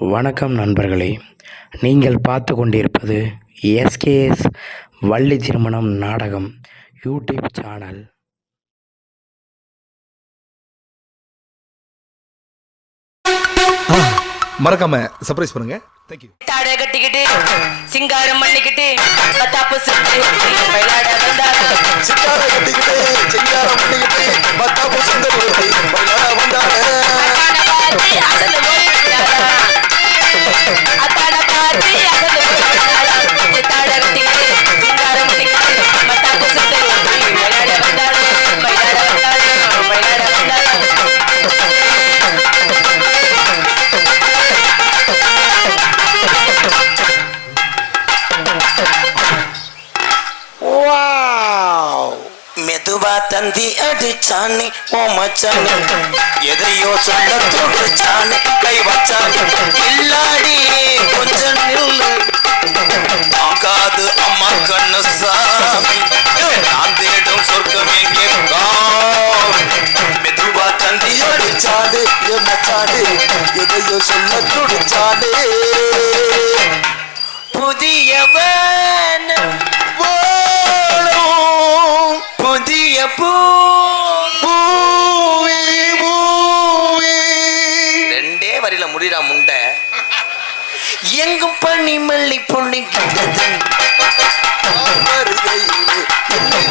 வணக்கம் நண்பர்களே, நீங்கள் பார்த்து கொண்டிருப்பது எஸ்கேஎஸ் வள்ளி திருமணம் நாடகம் யூடியூப் சேனல். மறக்காம சர்ப்ரைஸ் பண்ணுங்க. Thank you. தாட கட்டிக்கிட்டு சிங்காரம் பண்ணிக்கிட்டு பத்தாப்பு சுட்டு விளையாட வந்தாரு. சிங்கார கட்டிக்கிட்டு சிங்காரம் பண்ணிக்கிட்டு பத்தாப்பு சுந்தரி விளையாட வந்தாரு. அத்தாட பாத்தி அசந்து போயிட்டாரா, அத்தாட பாத்தி அசந்து போயிட்டாரா. தாட கட்டிக்கிட்டு சிங்காரம் பண்ணிக்கிட்டு பத்தாப்பு சுட்டு விளையாட வந்தாரு, விளையாட வந்தாரு, விளையாட வந்தாரு. மெதுவா தந்தி அடிச்சானே ஓ மச்சானே, எதையோ சொல்ல துடிச்சானே கை வச்சானே. இல்லாடி கொஞ்சம் நில்லு, ஆகாது அம்மா கண்ணு சாமி, நான் தேடும் சொர்க்கம் எங்கே காணோம். மெதுவா தந்தி அடிச்சானே ஏ மச்சானே, எதையோ சொல்ல துடிச்சானே. புதியவன் புதிய பூவி ரெண்டே வரியில முடிடா முண்டை. எங்கும் பனி மல்லி பொண்ணி கிட்டது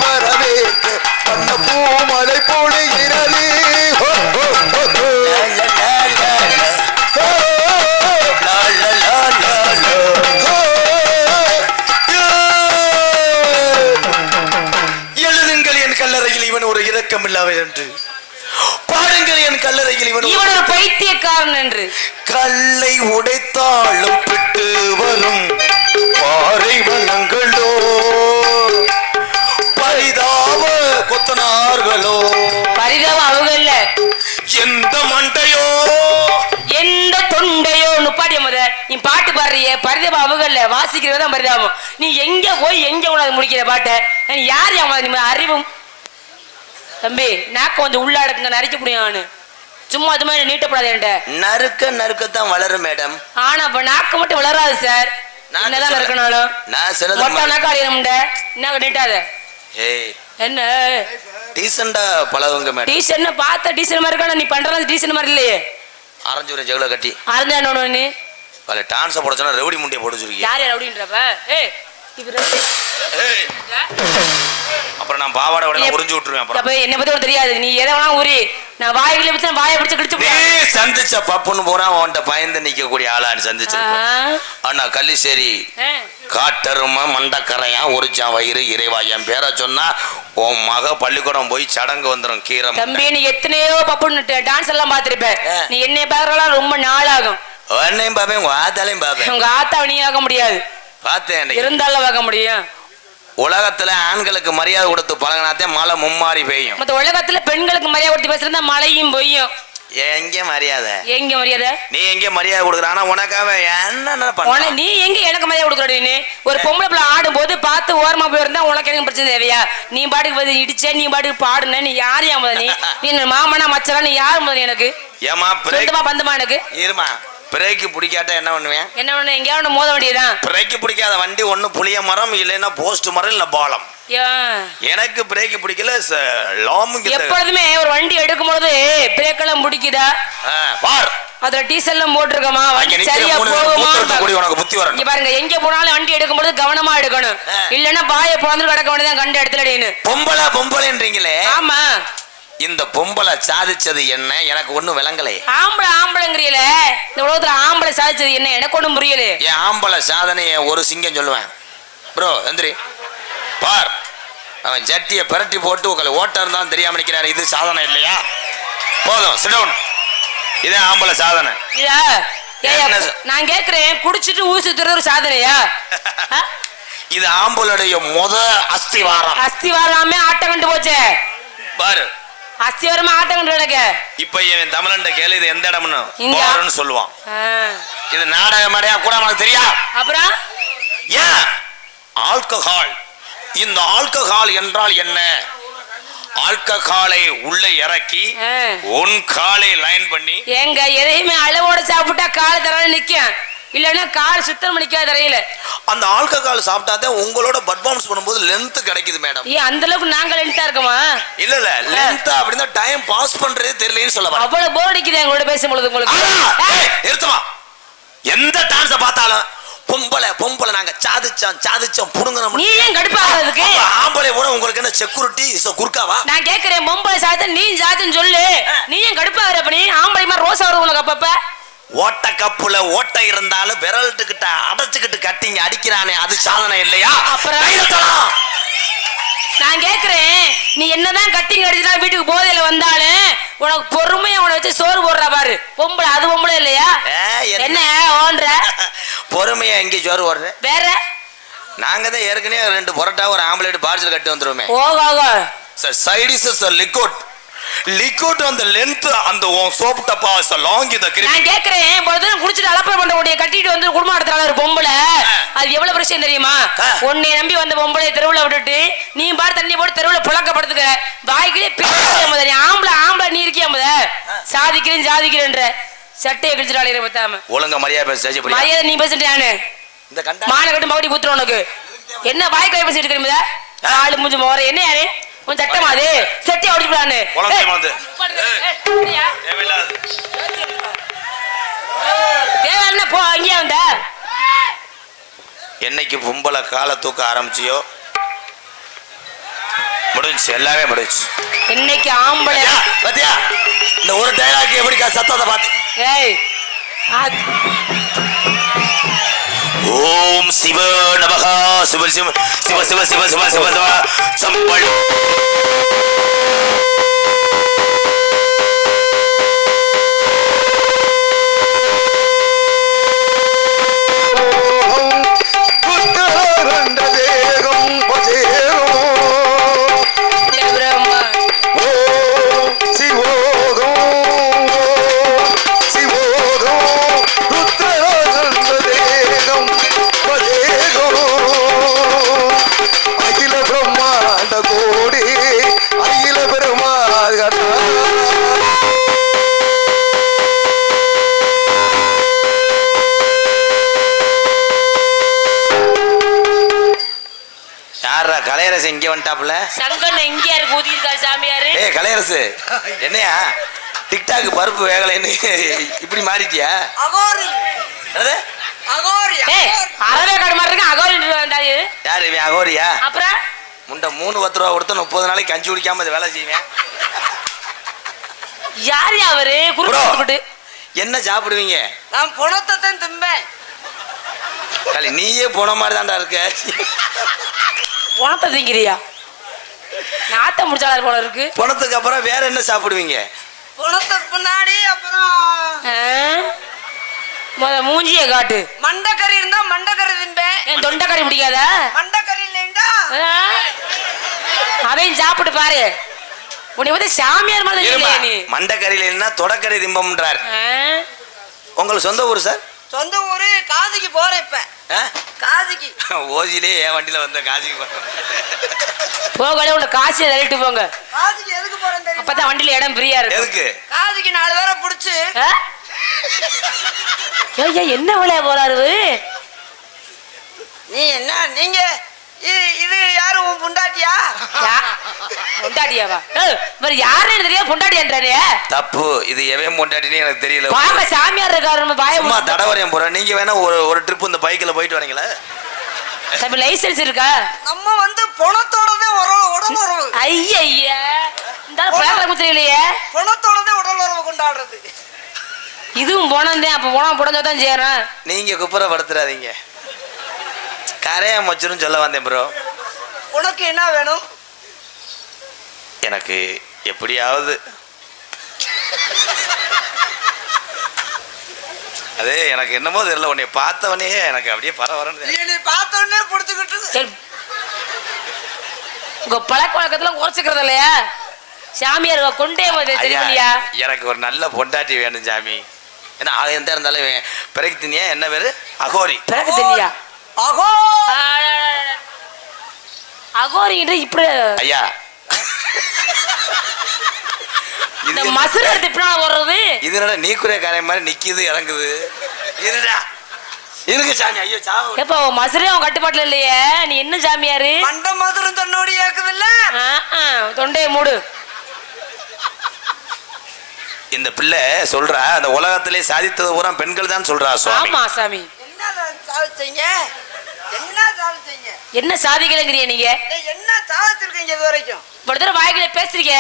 வரவேற்க பண்ண பூமலை பொழிகிறது. ஒரு இரக்கம் இல்லாமல் என்று பாடுங்கள், என் கல்லறையில் இவன் ஒரு பைத்தியக்காரன் என்று. கல்லை உடைத்தாலும் பிட்டு வரும் பாறை வனங்களோ, பரிதாப கொத்தனார்களோ, பரிதாபம் அவங்கல்ல, எந்த மண்டையோ எந்த தொண்டையோ. நுப்பாட்டிய முத நீ பாட்டு பாடுறிய, பரிதாபம் அவங்கல்ல, வாசிக்கிறதான் பரிதாபம். நீ எங்க போய் எங்க உனக்கு முடிக்கிற பாட்டை யார் நீ அறிவும். தம்பி நாக்க கொஞ்சம் உள்ள அடக்குங்க, நரைக்க முடியும். சும்மா அது மாதிரி நீட்டப்படாது என்கிட்ட. நறுக்க நறுக்கத்தான் வளரும் மேடம். ஆனா அப்ப நாக்க மட்டும் வளராது சார். என்னதான் நறுக்கனாலும் மொட்டை நாக்க அழியணும்ட. என்ன நீட்டாத என்ன டீசெண்டா பழகுங்க மேடம். டீசென்ட் பார்த்த டீசென்ட் மாதிரி இருக்கா, நீ பண்றது டீசென்ட் மாதிரி இல்லையே. ஆரஞ்சு ஒரு ஜெகுல கட்டி அரைஞ்சா என்ன நீ பல டான்ஸை போட சொன்னா ரெவடி முண்டியை போட சொல்லிருக்கீங்க. யார் ரவுடின்றப்ப அப்புறம் நான் பாவாடை உடனே உறிஞ்சு விட்டுருவேன். அப்புறம் என்ன பத்தி தெரியாது, நீ எதை வேணா உரி. நான் வாய்களை வச்சு வாயை பிடிச்சு கிடிச்சு சந்திச்ச பப்புன்னு போனா உன்கிட்ட பயந்து நிக்கக்கூடிய ஆளான்னு சந்திச்சு. ஆனா கள்ளிசேரி காட்டரும மண்டக்கரையா உரிச்சான் வயிறு இறைவா என் பேரை சொன்னா உன் மக பள்ளிக்கூடம் போய் சடங்கு வந்துடும். கீரை தம்பி நீ எத்தனையோ பப்புன்னு டான்ஸ் எல்லாம் பாத்திருப்ப. நீ என்னை பாக்குறலாம் ரொம்ப நாளாகும். என்னையும் பாப்பேன், உங்க ஆத்தாலையும் பாப்பேன். உங்க ஆத்தா நீ ஆக முடியாது, பார்த்தேன். இருந்தாலும் பார்க்க முடியும். உலகத்துல ஆண்களுக்கு மரியாதை கொடுத்து பழகினாத்தே மழை மும்மாறி பெய்யும். மத்த உலகத்துல பெண்களுக்கு மரியாதை கொடுத்து பேசுறதா மழையும் பொய்யும். எங்க மரியாதை, எங்க மரியாதை? நீ எங்க மரியாதை கொடுக்குற? ஆனா உனக்காக என்ன பண்ண, நீ எங்க எனக்கு மரியாதை கொடுக்குற? நீ ஒரு பொம்பளை பிள்ளை ஆடும் போது பார்த்து ஓரமா போயிருந்தா உனக்கு எனக்கு பிரச்சனை தேவையா? நீ பாட்டுக்கு வந்து இடிச்ச, நீ பாட்டுக்கு பாடுன, நீ யார் ஏன் முதல்? நீ மாமனா மச்சரா, நீ யார் முதல் எனக்கு? ஏமா சொந்தமா பந்தமா எனக்கு? இருமா, பிரேக்கு பிடிக்காட்டா என்ன பண்ணுவேன்? என்ன பண்ண எங்கேயாவது மோத வேண்டியதான். பிரேக்கு பிடிக்காத வண்டி ஒண்ணு புளிய மரம் இல்லைன்னா போஸ்ட் மரம் இல்ல பாலம். எனக்கு பிரேக் பிடிக்கல. எப்பொழுதுமே ஒரு வண்டி எடுக்கும் பொழுது பிரேக் எல்லாம் பிடிக்குதா பார், அதுல டீசல் எல்லாம் போட்டிருக்கோமா, சரியா போகுமா? உனக்கு புத்தி வரணும். இங்க பாருங்க, எங்க போனாலும் வண்டி எடுக்கும் பொழுது கவனமா எடுக்கணும். இல்லன்னா பாய போந்து கிடக்க வேண்டியதான் கண்ட இடத்துல. பொம்பளைன்றீங்களே. ஆமா, இந்த பொம்பளை சாதிச்சது என்ன எனக்கு ஒண்ணும் விளங்கலை. ஆம்பளைங்கிறீல, இந்த உலகத்துல ஆம்பளை சாதிச்சது என்ன எனக்கு ஒண்ணும் புரியல. என் ஆம்பளை சாதனைய ஒரு சிங்கம் சொல்லுவேன். ப்ரோ எந்திரி பார், அவன் ஜட்டியை பிரட்டி போட்டு உங்களை ஓட்ட இருந்தாலும் தெரியாம நிக்கிறாரு. இது சாதனை இல்லையா? போதும், சிட் டவுன். இதே ஆம்பளை சாதனை. நான் கேக்குறேன், குடிச்சிட்டு ஊசி துறது ஒரு சாதனையா? இது ஆம்பளுடைய அஸ்திவாரம். அஸ்திவாரமே ஆட்டம் கண்டு போச்சே பாரு, அஸ்திவாரமா ஆட்டம் கண்டு கிடக்க. இப்ப என் தமிழண்ட கேளு, இது எந்த இடம்னு சொல்லுவான். இது நாடக மேடையா கூட உனக்கு தெரியா? அப்புறம் ஏன் ஆல்கஹால்? இந்த ஆல்கஹால் என்றால் என்ன? ஆல்கஹாலை உள்ள இறக்கி உன் காலை லைன் பண்ணி எங்க எதையுமே அளவோட சாப்பிட்டா கால் தரையில நிக்கும், இல்லன்னா கால் சுத்தம் பண்ணிக்காத தரையில. அந்த ஆல்கஹால் சாப்பிட்டாதான் உங்களோட பர்ஃபார்மன்ஸ் பண்ணும்போது லென்த் கிடைக்குது மேடம். ஏன் அந்த அளவுக்கு நாங்க லென்த்தா இருக்கோமா? இல்ல லென்த் அப்படினா டைம் பாஸ் பண்றதே தெரியலன்னு சொல்ல வரேன். அவ்வளவு போர் அடிக்குது உங்களோட பேசும்போது உங்களுக்கு. நிறுத்துமா. எந்த டான்ஸ பார்த்தாலும் பொம்பளை நாங்க சாதிச்சோம் புடுங்கணும். நீ ஏன் கடுப்பாகிறதுக்கு? ஆம்பளை கூட உங்களுக்கு என்ன செக்யூரிட்டி குறுக்காவா? நான் கேக்குறேன், பொம்பளை சாத்த நீ சாத்துன்னு சொல்லு. நீ ஏன் கடுப்பாகிற? அப்ப நீ ஆம்பளை மாதிரி ரோசா வரும் உனக்கு அப்பப்ப. ஓட்ட கப்புல ஓட்ட இருந்தாலும் விரல்கிட்ட அடைச்சுக்கிட்டு கட்டிங்க அடிக்கிறானே, அது சாதனை இல்லையா? அப்புறம் நான் கேக்குறேன், நீ என்னதான் கட்டிங் அடிச்சுனா வீட்டுக்கு போதையில வந்தாலும் உனக்கு பொறுமையா உன வச்சு சோறு போடுறா பாரு. பொம்பளை அது பொம்பளை இல்லையா? என்ன ஓன்ற பொறுமையா எங்க சோறு போடுற? வேற நாங்க தான் ஏற்கனவே 2 பரோட்டா ஒரு ஆம்லெட் பார்சல் கட்டி வந்துருவோமே. ஓகோ sir side dish sir liquid அந்த லென்த் அந்த சோப் டப்பா சார் லாங் இந்த கிரீம். நான் கேக்குறேன், பொழுது குடிச்சிட்டு அலப்பற பண்ற உடைய கட்டிட்டு வந்து குடும்பம் நடத்துறாங்க ஒரு பொம்பளை. அது எவ்வளவு பிரச்சனை தெரியுமா? உன்னை நம்பி வந்த பொம்பளை தெருவுல விட்டுட்டு நீ பாரு தண்ணி போட்டு தெருவுல புழக்கப்படுத்துக்கிற வாய்க்கிலே பேச ஆம்பளை நீ இருக்கியா முத சாதிக்கிறேன்ற சட்டையை கிழிச்சிட்டு பத்தாம ஒழுங்கா மரியாதை பேச. மரியாதை நீ பேசிட்டானு இந்த மான கட்டு மகடி புத்துற உனக்கு என்ன வாய்க்காய் பேசிட்டு இருக்கிற ஆளு மூஞ்சி மோற என்ன யாரு உன் சட்டமா அது செட்டி ஓடிப்படான்னு தேவை போ அங்கேயே வந்த. என்னைக்கு பொம்பளை காலை தூக்க ஆரம்பிச்சியோ முடிஞ்சு, எல்லாமே முடிஞ்சு. இன்னைக்கு ஆம்பளை பாத்தியா இந்த ஒரு டைலாக் எப்படி சத்தத்தை பார்த்து. ஏய் ஓம் சிவ நமஹ சிவ சிவ சிவ சிவ சிவ சிவ சிவ சிவ சம்பள கலையரசு இங்க வந்துட்டாப்ல. சங்கன இங்க யாரு ஊதியிருக்காரு சாமியாரு? ஏய் கலையரசு என்னையா டிக்டாக் பருப்பு வேகலைன்னு இப்படி மாறிட்டியா? அகோரி என்னது அகோரி? ஏய் அரவே காடு மாதிரி இருக்கு அகோரி வந்தாரு. யாரு இவன் அகோரியா? அப்புறம் முண்ட 3 ரூபா கொடுத்தா 30 நாளைக்கு கஞ்சி குடிக்காம இது வேலை செய்வேன். யாரு அவரு? குறுக்கிட்டு என்ன சாப்பிடுவீங்க? நான் பணத்தை தான் திம்பேன். களி நீயே போன மாதிரி தான்டா இருக்க. பணத்தை திங்கிறியா? நாத்த முடிச்சாளர் போல இருக்கு. பணத்துக்கு அப்புறம் வேற என்ன சாப்பிடுவீங்க? பணத்துக்கு முன்னாடி அப்புறம் மூஞ்சிய காட்டு. மண்டக்கறி இருந்தா மண்டக்கறி திம்பேன். என் தொண்டைக்கறி பிடிக்காத? மண்டக்கறி இல்லைண்டா அதையும் சாப்பிட்டு பாரு. உன்னை வந்து சாமியார் மாதிரி இல்லையா நீ? மண்டக்கறியில என்ன தொடக்கறி திம்பம்ன்றார். உங்களுக்கு சொந்த ஊர் சார்? சொந்த ஊரு காசிக்கு போறேன் இப்ப. காசிக்கு ஓசிலே என் வண்டியில வந்த காசிக்கு போகல. உன்னை காசியை தள்ளிட்டு போங்க. காசிக்கு எதுக்கு போறேன் தெரியுமா? அப்பதான் வண்டியில இடம் ஃப்ரீயா இருக்கு. எதுக்கு? காசிக்கு 4 பேரை புடிச்சு என்ன விளையா போறாரு? நீ என்ன நீங்க இது யாரு உன் பொண்டாட்டியா? பொண்டாட்டியாவா? வேற யாருன்னு தெரியாது பொண்டாட்டியான்றாரு. தப்பு. இது எவன் பொண்டாட்டின்னு எனக்கு தெரியல. வாங்க சாமியார் இருக்காரு பாய. சும்மா தடவரையும் போறேன். நீங்க வேணா ஒரு ட்ரிப் இந்த பைக்ல போயிட்டு வரீங்களா? தம்பி லைசென்ஸ் இருக்கா? நம்ம வந்து பணத்தோடவே உடல் உறவு. ஐயா இந்த பிளாக்ல குத்துறீங்களே. பணத்தோடவே உடல் உறவு கொண்டாடுறது. இதுவும் போனதே. அப்ப போனா புடஞ்சதான் செய்யறேன். நீங்க குப்புறப்படுத்துறாதீங்க. கரையா மொச்சுன்னு சொல்ல வந்தேன் ப்ரோ. உனக்கு என்ன வேணும்? எனக்கு எப்படியாவது அது எனக்கு என்னமோ தெரியல. உன்னை பார்த்தவனே எனக்கு அப்படியே பரவரன்னு. நீ பார்த்தவனே புடிச்சுக்கிட்டு உங்க பழக்க வழக்கத்துல குறைச்சிக்கிறது இல்லையா? சாமியார் கொண்டே தெரியா? எனக்கு ஒரு நல்ல பொண்டாட்டி வேணும் சாமி. ஏன்னா எந்த இருந்தாலும் பிறகு தினியா என்ன பேரு? அகோரி. பிறகு தினியா? அகோ அகோரின்ற இப்படி ஐயா இந்த மசுரை எடுத்து பின்னால வர்றது இதனோட நீக்குறைய காரியம் மாதிரி நிக்குது இறங்குது. இருடா இருக்கு சாமி. ஐயோ சாமி. எப்ப மசுரே அவன் கட்டுப்பாட்டுல இல்லையே, நீ என்ன சாமியாரு? மண்ட மதுரம் தன்னோடி ஏக்குதுல்ல. தொண்டையை மூடு. இந்த பிள்ளை சொல்றா அந்த உலகத்திலே சாதித்தது பூரா பெண்கள் தான் சொல்றா சுவாமி. ஆமா சாமி. என்ன சாதிச்சீங்க? என்ன சாதிச்சீங்க? என்ன சாதிக்கலங்கிறிய நீங்க? என்ன சாதிச்சிருக்கீங்க இது வரைக்கும்? ஒரு தடவை வாய்க்குல பேசுறீங்க.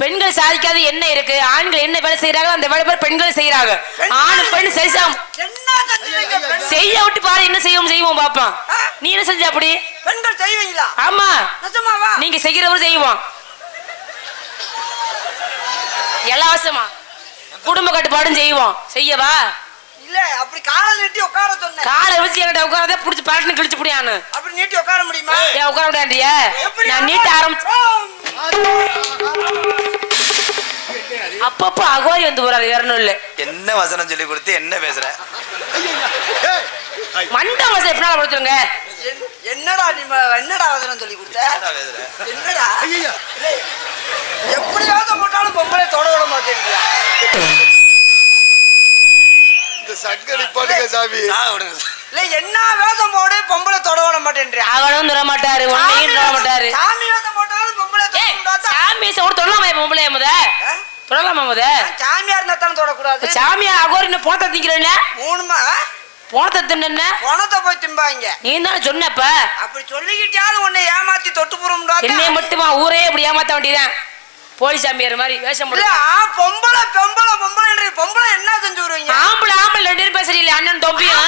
பெண்கள் சாதிக்காத என்ன இருக்கு? ஆண்கள் என்ன வேலை செய்யறாங்க அந்த வேலை பேர் பெண்கள் செய்யறாங்க. ஆண் பெண் சரிசம். என்ன செஞ்சீங்க? செய்ய விட்டு பாரு என்ன செய்வோம் பாப்பான். நீ என்ன செஞ்ச அப்படி? பெண்கள் செய்வீங்களா? ஆமா. நிஜமாவா? நீங்க செய்கிறவரும் செய்வோம். இலவசமா குடும்ப கட்டுப்பாடும் செய்வோம். செய்யவா? இல்ல அப்படி காலை நீட்டி உட்கார சொன்னேன். காலை வச்சு என்கிட்ட உட்காரத புடிச்சு பரட்டுன்னு கிழிச்சு புடியானு. அப்படி நீட்டி உட்கார முடியுமா? ஏன் உட்கார முடியாண்டியா? நான் நீட்ட ஆரம்பிச்சு அப்பப்போ அகோரி வந்து போறாரு. வேறனும் இல்ல. என்ன வசனம் சொல்லி கொடுத்து என்ன பேசுற? மண்ட வசனம் எப்படினால படுத்துருங்க. என்னடா நீ என்னடா வசனம் சொல்லி கொடுத்த? என்னடா எப்படியாவது போட்டாலும் பொம்பளை தொட விட மாட்டேங்கிறியா? இந்த சங்கடி போடுங்க சாமி. இல்ல என்ன வேஷம் போடு பொம்பளை தொட விட மாட்டேன்றியா? அவனும் தர மாட்டாரு, ஒன்னையும் தர மாட்டாரு. சாமி வேஷம் போட்டாலும் பொம்பளை சாமி ஒரு தொடலாமா பொம்பளைய முத தொடலாமா முத? சாமியார் இருந்தாலும் தொடக்கூடாது. சாமியா அகோரின்னு போனத்தை திங்கிறேன்ன மூணுமா போனத்தை தின்ன பணத்தை போய் திம்பாங்க. நீ தானே சொன்னப்ப. அப்படி சொல்லிக்கிட்டாவது உன்னை ஏமாத்தி தொட்டு போறோம்டா. என்னைய மட்டுமா ஊரே இப்படி ஏமாத்த வேண்டியதான். போலீஸ் சாமியார் மாதிரி வேஷம் போடு. பொம்பளை பொம்பளை பொம்பளை பொம்பளை என்ன செஞ்சு வருவீங்க? ஆம்பளை ரெண்டு பேரும் பேசுறீங்களே அண்ணன் தம்பியும்.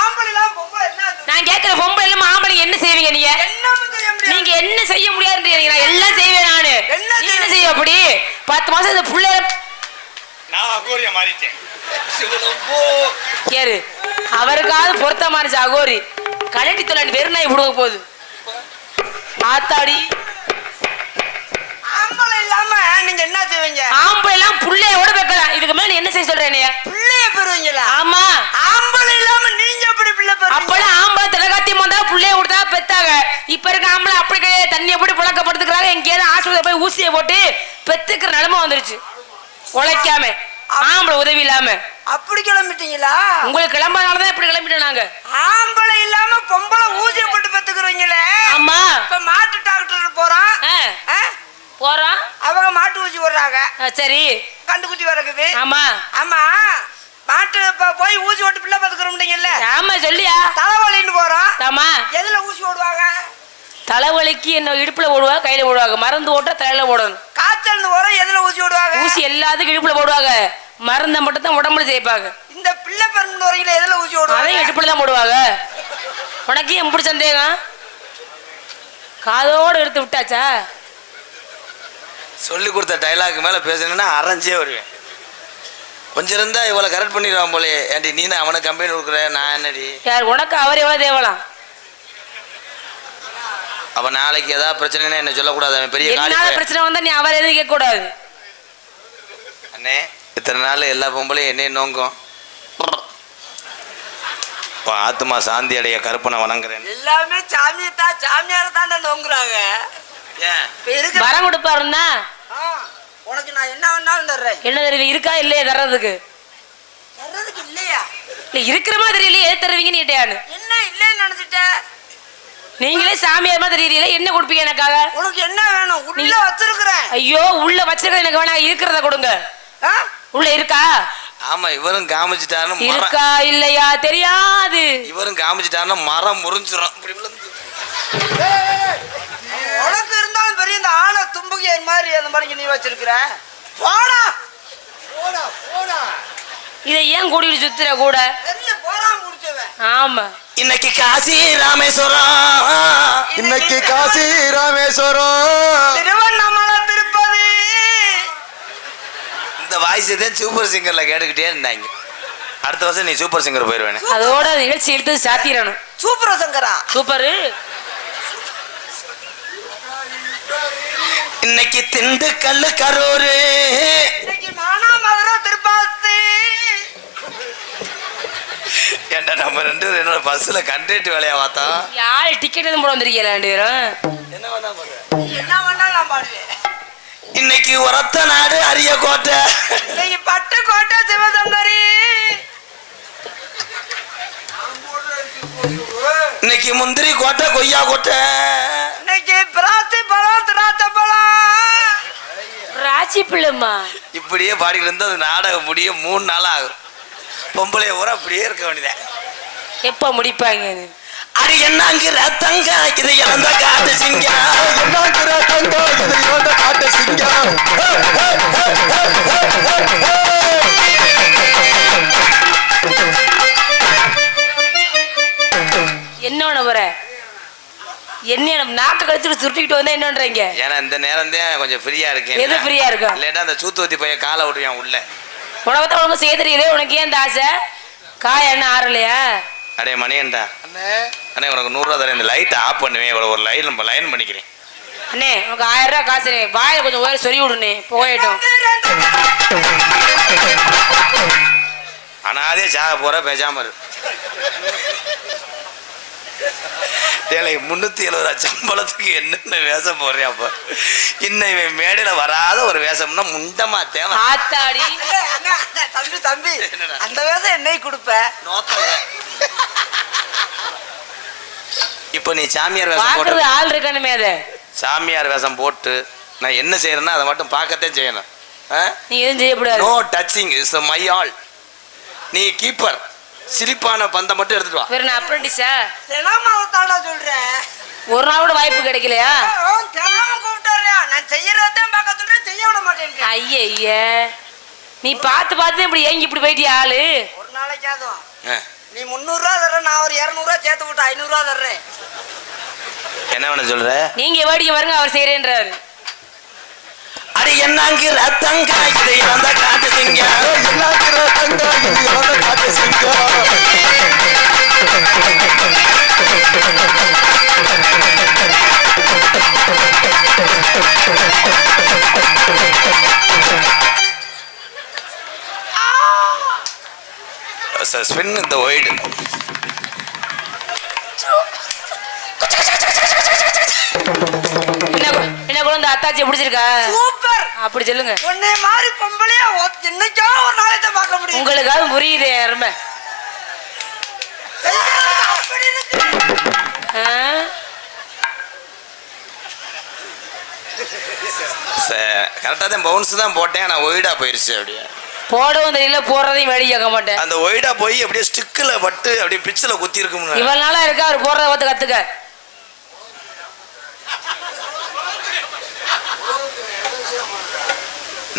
ஆம்பளை பொம்பளை என்ன? நான் கேட்கிற பொம்பளை இல்லாம ஆம்பளை என்ன செய்வீங்க நீங்க? நீங்க என்ன செய்ய முடியாது? நான் எல்லாம் செய்வேன் நானு. என்ன செய்ய அப்படி 10 மாசம் இந்த புள்ள நான் அகோரியா மாறிட்டேன். கேரு அவருக்காவது பொருத்தமா இருந்துச்சு. அகோரி கலட்டி தொழில் வெறும் நாய் விடுங்க போகுது. ஆத்தாடி ஆம்பளை இல்லாம நீங்க என்ன செய்வீங்க? ஆம்பளை எல்லாம் புள்ளையோட வைக்கலாம். இதுக்கு மேல நீ என்ன செய்ய சொல்றேன்? பிள்ளைய பெறுவீங்களா? ஆமா. ஆம்பளை இல்லாம நீங்க எப்படி பிள்ளை பெறுவீங்க? அப்பெல்லாம் ஆம்பளை திலகாத்தி வந்தா புள்ளைய கொடுத்தா பெத்தாங்க. இப்ப இருக்க ஆம்பளை அப்படி கிடையாது. தண்ணியை போட்டு புழக்கப்படுத்துக்கிறாங்க. எங்கேயாவது ஆஸ்பத்திரி போய் ஊசியை போட்டு பெத்துக்கிற நிலைமை வந்துருச்சு. உழைக்காம ஆம்பளை உதவி இல்லாம. அப்படி கிளம்பிட்டீங்களா? உங்களுக்கு கிளம்பாதனாலதான் இப்படி கிளம்பிட்டோம் நாங்க. ஆம்பளை இல்லாம பொம்பளை ஊசியை போட்டு பெத்துக்கிறீங்களே. ஆமா. இப்ப மாட்டு டாக்டர் போறான். போறோம். அவங்க மாட்டு ஊசி போடுறாங்க. சரி. கண்டுக்குட்டி வரக்குது. ஆமா ஆமா. மாட்டு போய் ஊசி போட்டு பிள்ளை பெத்துக்கிறோம்னீங்கல்ல. ஆமா சொல்லியா. தலைவலின்னு போறோம். ஆமா. எதுல ஊசி போடுவாங்க? தலைவலிக்கு என்ன இடுப்புல போடுவாங்க, கையில போடுவாங்க. மருந்து ஓட்ட தலையில போடணும். காய்ச்சல் வரும். எதுல ஊசி போடுவாங்க? ஊசி எல்லாத்துக்கும் இடுப்புல போடுவாங்க. மருந்தை மட்டும் தான் உடம்புல சேர்ப்பாங்க. இந்த பிள்ளை பிறந்த வரையில எதுல ஊசி போடுவாங்க? அதையும் இடுப்புல தான் போடுவாங்க. உனக்கு எப்படி சந்தேகம்? காதோடு எடுத்து விட்டாச்சா? சொல்லி கொடுத்த டைலாக் மேல பேசணும்னா அரைஞ்சே வருவேன். கொஞ்சம் இருந்தா இவ்வளவு கரெக்ட் பண்ணிடுவான் போலே. ஏன்டி நீ தான் அவனுக்கு கம்பெனி கொடுக்குற, நான் என்னடி? யார் உனக்கு அவர் எவ்வளவு தேவலாம்? அப்ப நாளைக்கு ஏதாவது பிரச்சனைனா என்ன சொல்லக்கூடாது. அவன் பெரிய என்னால பிரச்சனை வந்தா நீ அவர் எதுவும் கேட்க கூடாது. அண்ணே இத்தனை நாள் எல்லா பொம்பளையும் என்னைய நோங்கும். ஆத்மா சாந்தி அடைய கருப்பனை வணங்குறேன். எல்லாமே சாமியார தாண்டா நோங்குறாங்க. வரம் கொடுப்பாருன்னா உனக்கு நான் என்ன வேணாலும் தர்றேன். என்ன தருவீங்க? இருக்கா இல்லையா தர்றதுக்கு? தர்றதுக்கு இல்லையா? இல்ல இருக்கிற மாதிரி இல்லையே. எது தருவீங்கன்னு கேட்டியானு. என்ன இல்லைன்னு நினைச்சிட்டேன். நீங்களே சாமியார் மாதிரி தெரியல. என்ன கொடுப்பீங்க எனக்காக? உனக்கு என்ன வேணும்? உள்ள வச்சிருக்கிறேன். ஐயோ உள்ள வச்சிருக்கிறது எனக்கு வேணாம். இருக்கிறத கொடுங்க. உள்ள இருக்கா? ஆமா இவரும் காமிச்சிட்டாருன்னு இருக்கா இல்லையா தெரியாது. இவரும் காமிச்சிட்டாருன்னு மரம் முறிஞ்சிரும். உனக்கு இருந்தாலும் பெரிய இந்த ஆளை தும்புகிய மாதிரி அந்த மாதிரி நீ வச்சிருக்கிற. போடா போடா போடா. இதை ஏன் கூட்டிட்டு சுத்துற கூட? போறாம முடிச்சவன். ஆமா. இன்னைக்கு காசி ராமேஸ்வரம். இன்னைக்கு காசி ராமேஸ்வரம். திருவண்ணாமலை திருப்பதி. இந்த வாய்ஸ் தான் சூப்பர் சிங்கர்ல கேட்டுக்கிட்டே இருந்தாங்க. அடுத்த வருஷம் நீ சூப்பர் சிங்கர் போயிருவேன். அதோட நிகழ்ச்சி எடுத்து சாத்திரணும். சூப்பர் சங்கரா. சூப்பரு. இன்னைக்கு திண்டுக்கல்லு கரூரு. இன்னைக்கு மானாமதுரை திருப்பாச்சி. ஏன்டா நம்ம ரெண்டு என்னோட பஸ்ல கண்டக்டர் வேலையா பார்த்தா? யாரு டிக்கெட் எதுவும் போட வந்திருக்கீங்க ரெண்டு பேரும்? என்ன வேணா பாரு. என்ன வேணாலும் நான் பாடுவேன். இன்னைக்கு உரத்த நாடு அரிய கோட்டை, இன்னைக்கு பட்டு கோட்டை சிவசங்கரி, இன்னைக்கு முந்திரி கோட்டை கொய்யா கோட்டை, இன்னைக்கு பிராத்தி பழம் திராட்சை பழம். ராசி பிள்ளைமா இப்படியே பாடிக்கிட்டு இருந்தா அது நாடகம் முடிய 3 நாள் ஆகும். பொம்பளைய ஊரா அப்படியே இருக்க வேண்டியதே. எப்ப முடிப்பாங்க? அது என்னங்கிற தங்க இதை இழந்த காட்டு சிங்கம், என்னங்கிற தங்க இது இவந்த காட்டு சிங்கம். என்ன வர என்ன நாக்கு கழிச்சுட்டு சுருட்டிக்கிட்டு வந்தா என்னன்றீங்க? ஏன்னா இந்த நேரம் தான் கொஞ்சம் ஃப்ரீயா இருக்கேன். எது ஃப்ரீயா இருக்கும்? இல்லைன்னா அந்த சூத்துவத்தி பையன் காலை விடுவேன் உள்ள. உனக்கு ஒழுங்கு செய்ய தெரியல, உனக்கு ஏன் இந்த ஆசை? காய என்ன ஆறலையா? அடே மணியன்டா அண்ணே, உனக்கு 100 ரூபா தரேன். இந்த லைட்டை ஆஃப் பண்ணுவேன், ஒரு லைன் பண்ணிக்கிறேன். அண்ணே உனக்கு 1000 ரூபா காசு வாயில கொஞ்சம் உயர சொல்லி விடுனே போயிட்டோம். அனாதே சாக போற பேசாம இரு. 370 ரூபா சம்பளத்துக்கு என்னென்ன வேஷம் போடுறேன். அப்ப இன்னும் இவன் மேடையில வராத ஒரு வேஷம்னா முண்டமா தேவை. ஆத்தாடி தம்பி தம்பி அந்த வேஷம் என்னை கொடுப்ப. இப்ப நீ சாமியார் வேஷம் பாக்குறது போட்டு ஆள் இருக்கானுமே அத சாமியார் வேஷம் போட்டு நான் என்ன செய்யறேன்னா அதை மட்டும் பார்க்கத்தான் செய்யணும். நீ எதுவும் செய்யக்கூடாது. No touching is my all. நீ கீப்பர், சிலிப்பான பந்தை மட்டும் எடுத்துட்டு வா. வேற நான் அப்ரண்டிஸா? தினமாவத்தாடா சொல்றேன். ஒரு நாள் கூட வாய்ப்பு கிடைக்கலையா? தினமும் கூப்பிட்டாரியா, நான் செய்யறதான் பார்க்க சொல்றேன், செய்ய விட மாட்டேன். ஐய நீ பார்த்து பார்த்து இப்படி ஏங்கி இப்படி போயிட்டியா ஆளு? ஒரு நாளைக்கு அதுவும் நீ 300 ரூபா தர்ற, நான் ஒரு 200 ரூபா சேர்த்து விட்டு 500 ரூபா தர்றேன். என்ன பண்ண சொல்ற? நீங்க வேடிக்கை பாருங்க, அவர் செய்யறேன்றாரு. அடி என்னங்கிற தங்க இதை இழந்த காட்டு சிங்கம், என்னங்கிற தங்க இது இவந்த காட்டு சிங்கம். spin in the void. என்ன கூட இந்த அத்தாச்சி பிடிச்சிருக்கா? சூப்பர். அப்படி சொல்லுங்க. உன்னை மாதிரி பொம்பளையா என்னைக்கோ ஒரு நாளைக்கு தான் பார்க்க முடியும். உங்களுக்காவது புரியுது அருமை. கரெக்டாக தான் பவுன்ஸ் தான் போட்டேன், நான் ஒய்டா போயிருச்சு. அப்படியே போடவும் தெரியல, போடுறதையும் வேடி கேட்க மாட்டேன். அந்த ஒய்டா போய் அப்படியே ஸ்டிக்கில் பட்டு அப்படியே பிச்சில் குத்தி இருக்கும். இவ்வளவு நாளா இருக்கா அவர் போடுறத பார்த்து கத்துக்க.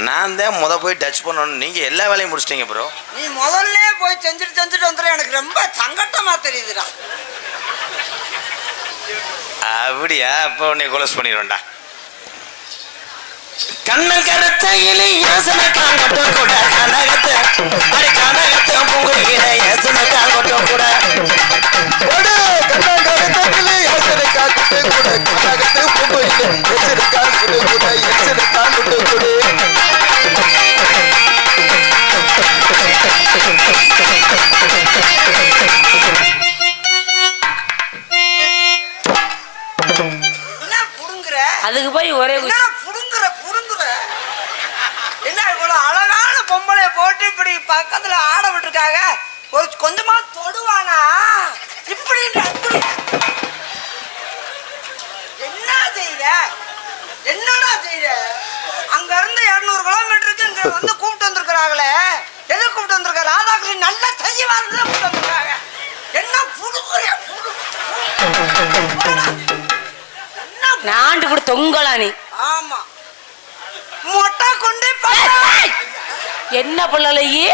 நான் தான் போய் டச் பண்ணணும். நீங்க எல்லா வேலையும் முடிச்சிட்டீங்க ப்ரோ. நீ முதல்ல போய் செஞ்சுட்டு வந்துடுற, எனக்கு ரொம்ப சங்கட்டமா தெரியுதுடா. அப்படியா? அப்போ உன்னை கொலஸ் பண்ணிடுவேன்டா. கண்ணன் கருத்த இலி யோசனை காங்கட்டும் கூட கனகத்தை அடி கனகத்தை பொங்குகிற யோசனை காங்கட்டும் கூட கண்ணன் கருத்த இலி யோசனை காங்கட்டும் கூட கனகத்தை பொங்குகிற யோசனை காங்கட்டும் கூட யோசனை காங்கட்டும் கூட. அதுக்கு போய் ஒரே என்ன இவ்வளவு அழகான பொம்பளை போட்டு இப்படி பக்கத்துல ஆட விட்டுருக்காங்க, ஒரு கொஞ்சமா தொடுவானா இப்படி என்ன செய்யற, என்னடா செய்யற? அங்க இருந்து 200 கிலோமீட்டருக்கு இங்க வந்து கூப்பிட்டு வந்திருக்கிறாங்களே, எது கூப்பிட்டு வந்திருக்க? ராதாகிருஷ்ணன் நல்லா செய்வாருன்னு கூப்பிட்டு வந்திருக்காங்க. என்ன புடுங்குறியா? நாண்டு கூட தொங்கலா நீ. ஆமா மொட்டை கொண்டு என்ன பிள்ளையே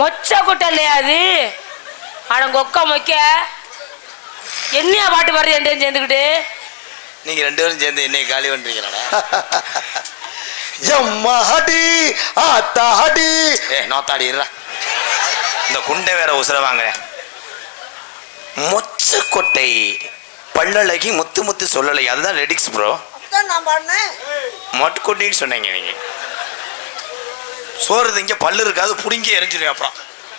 மொச்ச கொட்டை இல்லையா அது? அட கொக்க மொக்க என்னையா பாட்டு பாரு ரெண்டு சேர்ந்துக்கிட்டு. நீங்க 2 பேரும் சேர்ந்து என்னை காலி பண்றீங்களா? எம்மாடி ஆத்தாடி. நோத்தாடி இருடா, இந்த குண்டை வேற உசுர வாங்குறேன். மொச்ச கொட்டை பல்லழகி முத்து முத்து சொல்லலை, அதுதான் ரெடிக்ஸ் ப்ரோ. நான் பாடினேன் மொட்டுக்கொட்டின்னு சொன்னீங்க நீங்க. சோறு இங்க பல்லு இருக்காது, புடுங்கி எரிஞ்சிருவேன். அப்புறம்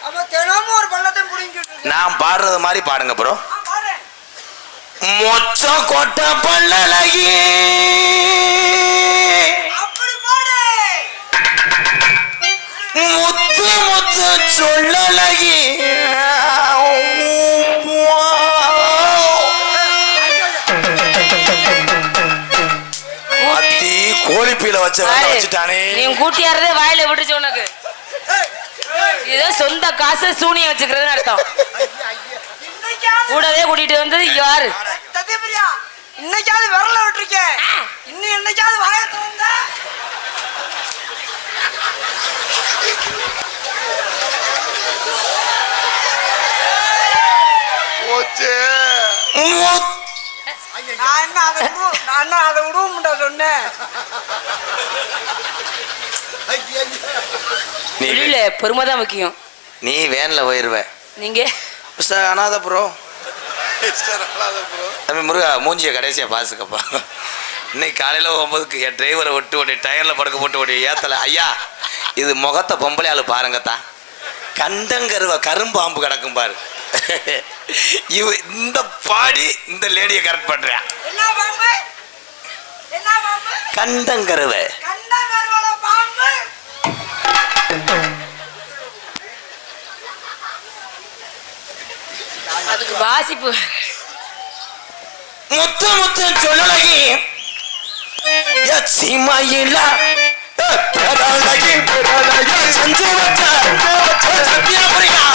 அப்ப தினமும் ஒரு பள்ளத்தை புடிங்கிட்டு நான் பாடுறது மாதிரி பாடுங்க ப்ரோ. மொச்ச கொட்ட பல்லழகி அப்படி போடு. முத்து முத்து சொல்லழகி அத்தி கோழிப்பீல வச்சுட்டானே. நீ கூட்டியாரதே வாயில விட்டுச்சு உனக்கு. ஏதோ சொந்த காசு சூனியம் வச்சுக்கிறதுன்னு அர்த்தம். கூடவே கூட்டிட்டு வந்து யாரு சத்யபிரியா, இன்னைக்காவது விரல விட்டுருக்கேன். இன்னும் என்னைக்காவது வாய திறந்த நான் அதை விடுவோம்டா சொன்னேன். இல்ல பொறுமைதான் முக்கியம். நீ வேன்ல போயிருவ. நீங்க அனாதபுரம் தம்பி முருகா மூஞ்சிய கடைசியா பாசுக்கப்பா. இன்னைக்கு காலையில 9க்கு என் டிரைவரை விட்டு ஓடி டயர்ல படுக்க போட்டு ஓடி ஏத்தல. ஐயா இது முகத்தை பொம்பளை ஆளு பாருங்கத்தா, கண்டங்கருவ கரும்பாம்பு கிடக்கும் பாரு. இந்த பாடி இந்த லேடியை கரெக்ட் பண்றியா? என்ன பாம்பு? என்ன பாம்பு? கண்டங்கருவ. கண்டங்கருவல பாம்பு. அதுக்கு வாசிப்பு. முத்து முத்து சொல்லலகி சீமாயில செஞ்சு வச்ச சத்தியா புரியா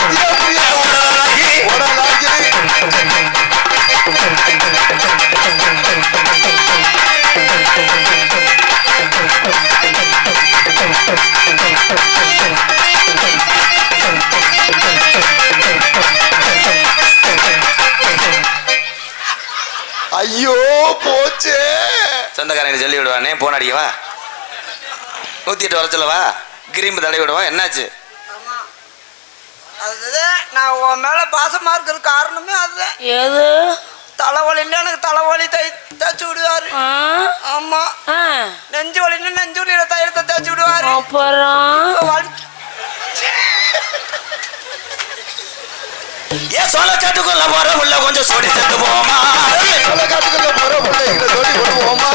ஐயோ போச்சே. சொந்தக்காரங்க சொல்லி விடுவானே, போன் அடிக்கவா, 108 வர சொல்லவா, கிரீம்பு தடவி விடுவா, என்னாச்சு? அதுதான் நான் உன் மேல பாசமா இருக்கிற காரணமே அதுதான். ஏது தலைவலின்னு எனக்கு தலைவலி தச்சு விடுவாரு. ஆமா. நெஞ்சு வலின்னு நெஞ்சு வலியில தைலத்தை தச்சு விடுவாரு. அப்புறம் ஏன் சோழ காட்டுக்குள்ள போற உள்ள கொஞ்சம் சோடி செத்து போமா, சோழ காட்டுக்குள்ள போற பிள்ளைங்களை சொல்லி கொடுப்போமா.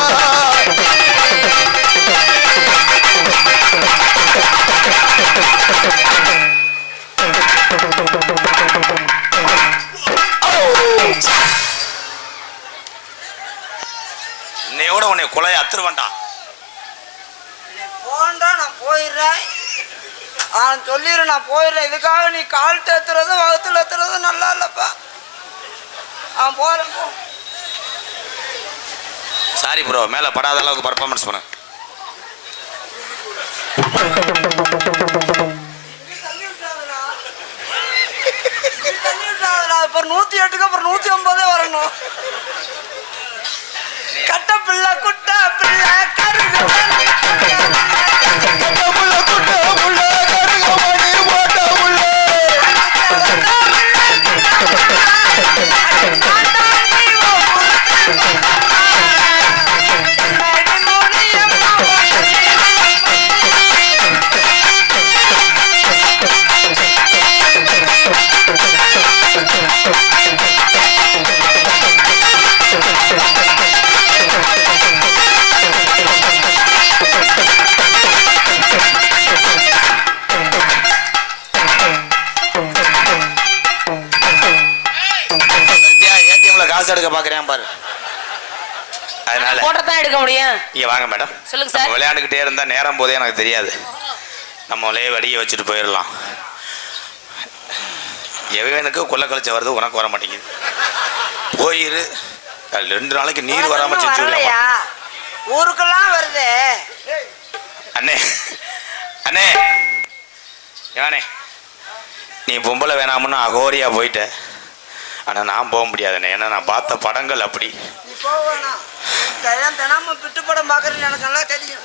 இன்னையோட உன்னை கொலைய அத்துருவண்டா. போண்டா நான் போயிடுறேன். சொல்லிடுறேன் நான் போயிடுறேன். இதுக்காக நீ கால் தேத்துறது வகுத்துல ஏத்துறது நல்லா இல்லப்பா. போறேன் போ. சாரி ப்ரோ, மேல படாத அளவுக்கு பர்ஃபார்மன்ஸ் பண்ண. அப்புறம் 108க்கு அப்புறம் 109 வரணும். கட்ட பிள்ளை குட்ட பிள்ளை கருகு காசு எடுக்க பாக்குறேன் பாரு. அதனால போட்டதான் எடுக்க முடியும். இங்க வாங்க மேடம். சொல்லுங்க சார். விளையாண்டுக்கிட்டே இருந்தா நேரம் போதே எனக்கு தெரியாது. நம்மளே வெடியை வச்சுட்டு போயிடலாம். எவனுக்கு கொள்ள கழிச்ச வருது, உனக்கு வர மாட்டேங்குது. போயிரு, 2 நாளைக்கு நீர் வராம செஞ்சு ஊருக்கெல்லாம் வருது. அண்ணே அண்ணே ஏனே, நீ பொம்பளை வேணாமுன்னு அகோரியா போயிட்ட. ஆனா நான் போக முடியாதுண்ணே, ஏன்னா நான் பார்த்த படங்கள் அப்படி. நீ போவேனா? தினமும் பிட்டு படம் பாக்குறேன்னு எனக்கு நல்லா தெரியும்.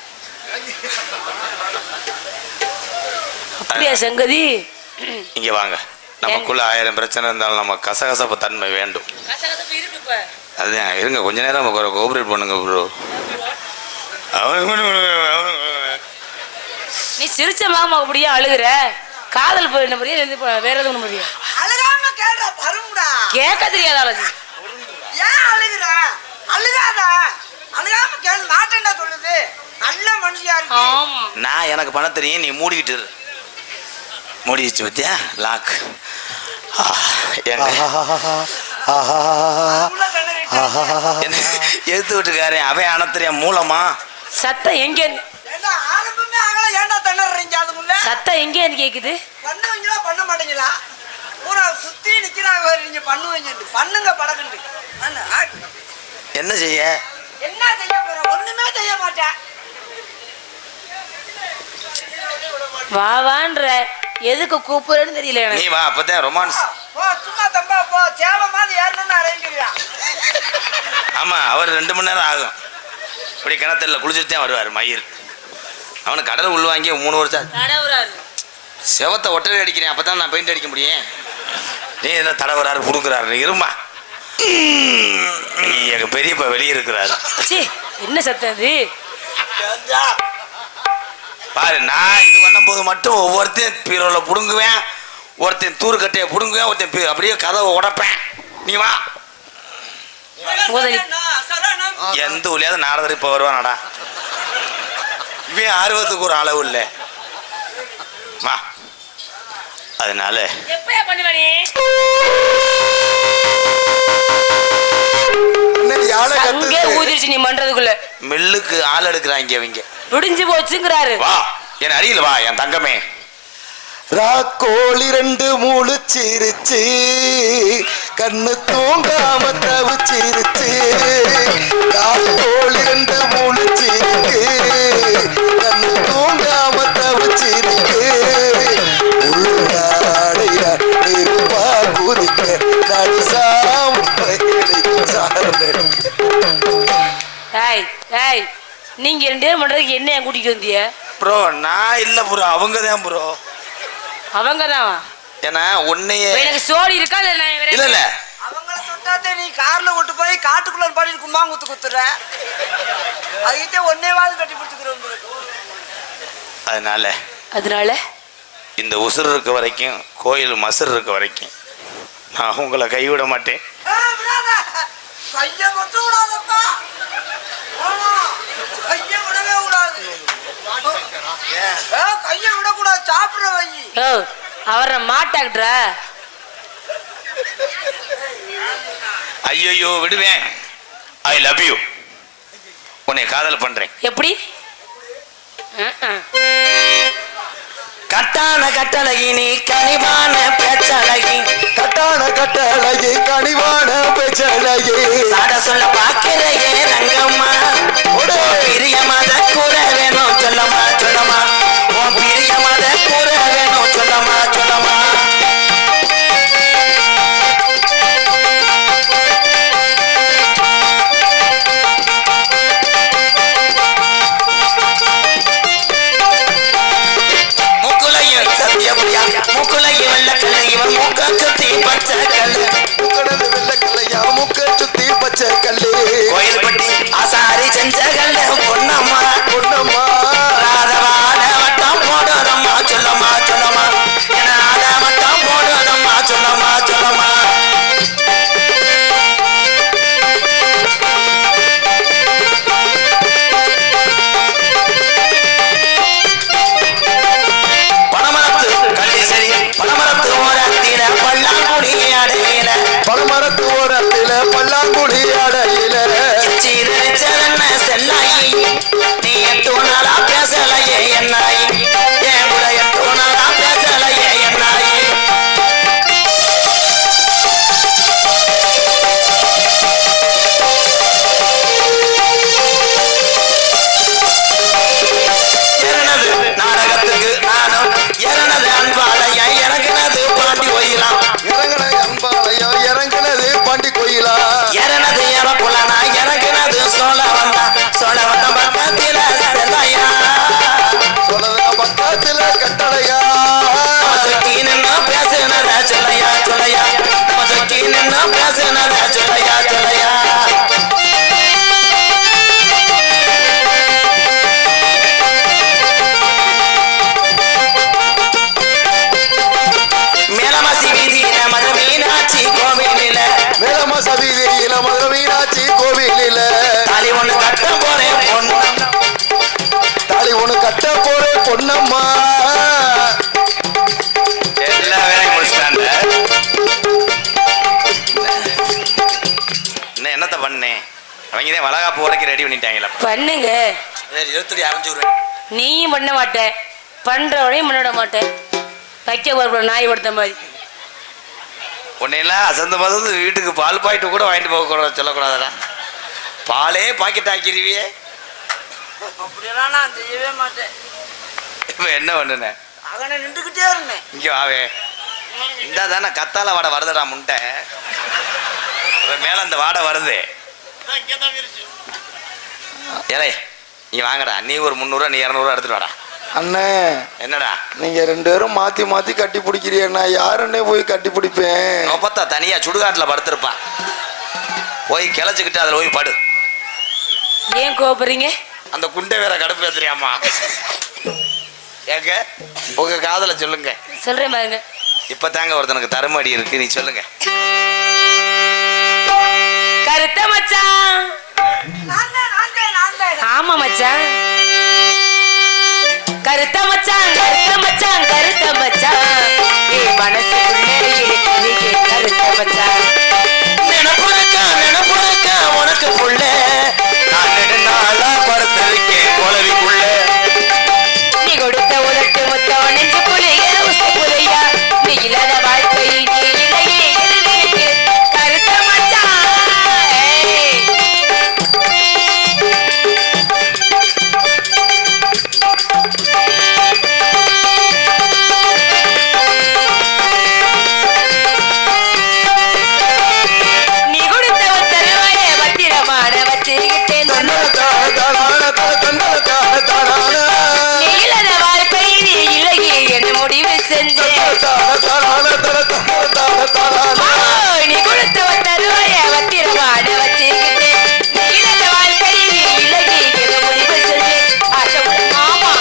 அப்படியா சங்கதி? இங்க வாங்க, நமக்குள்ள 1000 பிரச்சனை இருந்தாலும் நம்ம கசகசப்பு தன்மை வேண்டும். அதுதான் இருங்க, கொஞ்ச நேரம் கோஆபரேட் பண்ணுங்க ப்ரோ. நீ சிரிச்ச மாமா அப்படியே அழுகுற. காதல் போயிட வேற எதுவும் முடியும். அழுகாம கேட்ற தரும்டா. கேட்க தெரியாத ஏன் அழுகுற? அழுகாத. அழுகாம கேளு. மாட்டேன்டா சொல்லுது. நல்ல மனுஷியா இருக்கு. ஆமா. நான் எனக்கு பண்ண தெரியும், நீ மூடிக்கிட்டு இரு. மூடிச்சு பத்தியா லாக். எடுத்து விட்டுக்காரன் அவன் அணத்துறியா மூலமா சத்தம் எங்க ஏண்டா ஆரம்பமே ஆகல, ஏன்டா திணறீங்க? அதுக்குள்ள சத்தம் எங்க கேக்குது? பண்ணுவீங்களா பண்ண மாட்டீங்களா? பூரா சுத்தி நிக்கிறாங்க, நீங்க பண்ணுவீங்க. பண்ணுங்க படகுண்டு. என்ன செய்ய? என்ன செய்ய போற? ஒண்ணுமே செய்ய மாட்டேன். வான்ற எதுக்கு கூப்பிடுறேன்னு தெரியல நீ எனக்கு. வா, அப்பதான் ரொமான்ஸ். போ சும்மா தம்பா போ. சேவை மாதிரி ஏறணும்னு அறையிடுவா. ஆமா, அவர் 2 மணி நேரம் ஆகும். இப்படி கிணத்துல குளிச்சுட்டு தான் வருவார் மயிர். அவனுக்கு கடல் உள்வாங்கி 3 வருஷம் செவத்தை ஒட்டரை அடிக்கிறேன், அப்பதான் நான் பெயிண்ட் அடிக்க முடியும். நீ என்ன தடவுறாரு கொடுக்குறாரு இருமா. எங்க பெரியப்பா வெளியே இருக்கிறாரு. என்ன சத்தம் அது? பாரு, நான் இது பண்ணும்போது மட்டும் ஒவ்வொருத்தையும் பீரோல புடுங்குவேன், ஒருத்தன் தூர் கட்டையை புடுங்குவேன், ஒருத்தன் அப்படியே கதவை உடைப்பேன். நீ வா. எந்த ஊழியாவது நாரதர் இப்ப வருவானடா? இவன் ஆர்வத்துக்கு ஒரு அளவு இல்லை. வா. அதனால ஊதிருச்சு நீ பண்றதுக்குள்ள. மில்லுக்கு ஆள் எடுக்கிறாங்க அவங்க. விடிஞ்சு போச்சுங்கிறாரு. வா, என் அடியில் வா, என் தங்கமே. ராக்கோழி 2 முழிச்சிருச்சு, கண்ணு தூங்காம தவிச்சிருச்சு. ராக்கோழி 2 முழிச்சிருக்கு, கண்ணு தூங்காம தவிச்சிருக்கு. உள்ளாடையா இருப்பா குதிக்க நடிசாம நீங்க 2 பேரும் பண்றதுக்கு என்ன கூட்டிட்டு வந்திய? ப்ரோ நான் இல்ல ப்ரோ, அவங்க தான் ப்ரோ. அவங்க தான். ஏன்னா உன்னையே எனக்கு சோடி இருக்கா இல்ல? இல்ல இல்ல, அவங்கள தொட்டாதே நீ கார்ல விட்டு போய் காட்டுக்குள்ள பாடி கும்மாங்குத்து குத்துற. அதுக்கிட்டே ஒன்னேவாது கட்டி பிடிச்சுக்கிறோம். அதனால இந்த உசுர் இருக்க வரைக்கும், கோயில் மசர் இருக்க வரைக்கும் நான் உங்களை கைவிட மாட்டேன். கைய மட்டும் விடாதப்பா. கைய விடவே கூடாது. கைய விடக்கூடாது. சாப்பிடுற வை. அவரை மாட்டாக்குறா. ஐயோ விடுவேன். I love you. உன்னை காதல் பண்றேன். எப்படி? கட்டான கட்டழகி நீ கனிவான பேச்சழகி, கட்டான கட்டழகி கனிவான பேச்சழகி. சாட சொல்ல பாக்கிறையே ரங்கம்மா, பிரியமாத கூற வேணும் சொல்லமா சொல்லமா, உன் பிரியமாத கூற வேணும் சொல்லமா சொல்லமா. முக்குலையும் சத்தியபுரியா, முக்குலையும் வெள்ளக்கல்லை, இவன் மூக்க சுத்தி பச்சை கல்லு. முக்கடது வெள்ளக்கல்லையா, முக்க சுத்தி பச்சை கல்லு. கோயில்பட்டி ஆசாரி செஞ்ச கல்லு பொன்னம்மா பொன்னம்மா எல்லா வேலையும் முடிச்சிட்டாங்க. இன்னும் என்னத்த பண்ணேன்? அவங்க தான் வளகாப்பு உடைக்க ரெடி பண்ணிட்டாங்களா? பண்ணுங்க. இருபத்தடி அரைஞ்சு விடுவேன். நீயும் பண்ண மாட்டேன், பண்றவனையும் முன்னாட மாட்டேன். வைக்க போற நாய் படுத்த மாதிரி. உன்னையெல்லாம் அசந்த மசந்து வீட்டுக்கு பால் பாயிட்டு கூட வாங்கிட்டு போக கூட சொல்லக்கூடாதா? பாலே பாக்கெட் ஆக்கிடுவியே. அப்படியெல்லாம் நான் செய்யவே மாட்டேன். இப்ப என்ன பண்ணுனேன்? அகனை நின்றுக்கிட்டே இருந்தேன். இங்க வாவே. இந்த தானே கத்தால வாடை வருதுடா முண்டை. மேல அந்த வாடை வருது. ஏலே நீ வாங்கடா. நீ ஒரு 300 நீ 200 எடுத்துட்டு வாடா. அண்ணே என்னடா நீங்க 2 பேரும் மாத்தி மாத்தி கட்டி பிடிக்கிறீங்க, நான் யாருன்னே போய் கட்டி பிடிப்பேன். பார்த்தா தனியா சுடுகாட்டுல படுத்திருப்பான். போய் கிளச்சிக்கிட்டு அதுல போய் படு. ஏன் கோபப்படுறீங்க? அந்த குண்டை வேற கடுப்பு தெரியாமா? ஏங்க உங்க காதல சொல்லுங்க. சொல்றேன் பாருங்க. இப்பதாங்க ஒருத்தனுக்கு தருமடி இருக்கு, நீ சொல்லுங்க. கருத்த மச்சான். ஆமா மச்சான். கருத்த மச்சான் கருத்த மச்சான் கருத்த மச்சான் மனசுக்குள்ளே இருக்கு கருத்த மச்சான். நினப்புறக்க உனக்கு புள்ள நான் நெடுநாளா படுத்திருக்கேன் குளவிக்குள்ள. நீ கொடுத்த உதட்டு முத்தம் நெஞ்சு புலிய உசை புலியா நீ இல்லாத வாழ்க்கை நீ இல்லையே எனக்கு கருத்த மச்சான். நீ கொடுத்த உத்தரவாய பத்திரமான வச்சிருக்கிட்டேன். நீ இல்லாத வாழ்க்கை நீ இல்லையே என்ன முடிவு செஞ்சேன். நீ கொடுத்த உத்தரவாய பத்திரமான வச்சிருக்கிட்டேன். நீ இல்லாத வாழ்க்கை நீ இல்லையே என்ன முடிவு செஞ்சேன். ஆசையுள்ள மாமா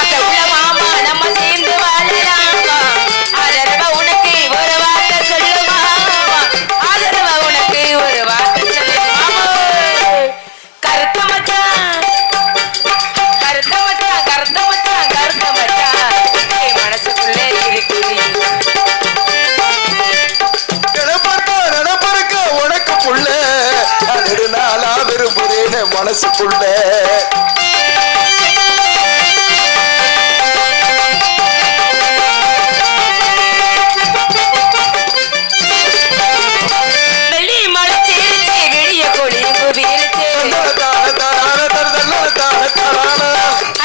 ஆசையுள்ள மாமா நம்ம சேர்ந்து வாழலாமா. ஆதரவா உனக்கு ஒரு வார்த்தை சொல்லுமா. ஆதரவா உனக்கு ஒரு வார்த்தை சொல்லுமா. கருத்த மச்சான் கருத்த மச்சான் கருத்த மச்சான் கருத்த மச்சான் என் மனசுக்குள்ளே இருக்குது. நினப்பறக்க உனக்கு புள்ள நெடுநாளா விரும்புறேன்னு மனசுக்குள்ள. வெள்ளி மழை சேரிச்சு வெளிய கொடியும் வீரிச்சு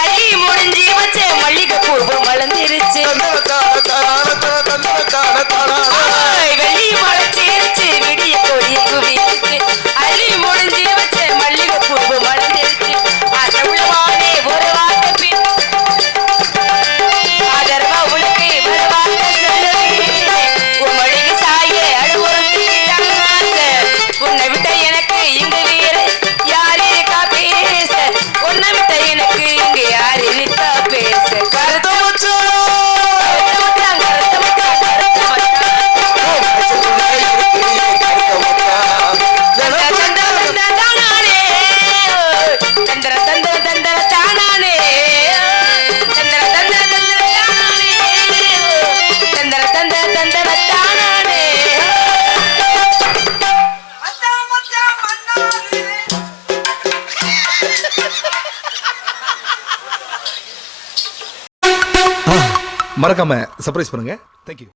அள்ளி முடிஞ்சி வச்ச மல்லிகை பூவு மலர்ந்துருச்சு. வெள்ளி மழை சேரிச்சு வெளிய கொடியும் வீரிச்சு அள்ளி முடிஞ்சி வச்ச மல்லிகை பூவு மலர்ந்துருச்சு. ஆசை உள்ளவானே ஒரு வார்த்தை பின் ஆதரவா உனக்கு ஒரு வார்த்தை சொல்லுவேன். உன் மொழிக்கு சாய அழுவுறுத்திட்டாங்க ஆசை. உன்னை விட்ட எனக்கு இங்கு வேறு யார் இருக்கா பேச. உன்னை விட்ட எனக்கு இங்கு யார் இருக்கா பேச. கருத்த மச்சான் கருத்த மச்சான் கருத்த மச்சான் தந்தர தந்தர தந்தர தானானே தந்தர தந்தர தந்தர தானானே தந்தர தந்தர தந்தர தானானே. மச்சான் மச்சான் மன்னாரு. மறக்காம சர்ப்ரைஸ் பண்ணுங்க. தேங்க்யூ.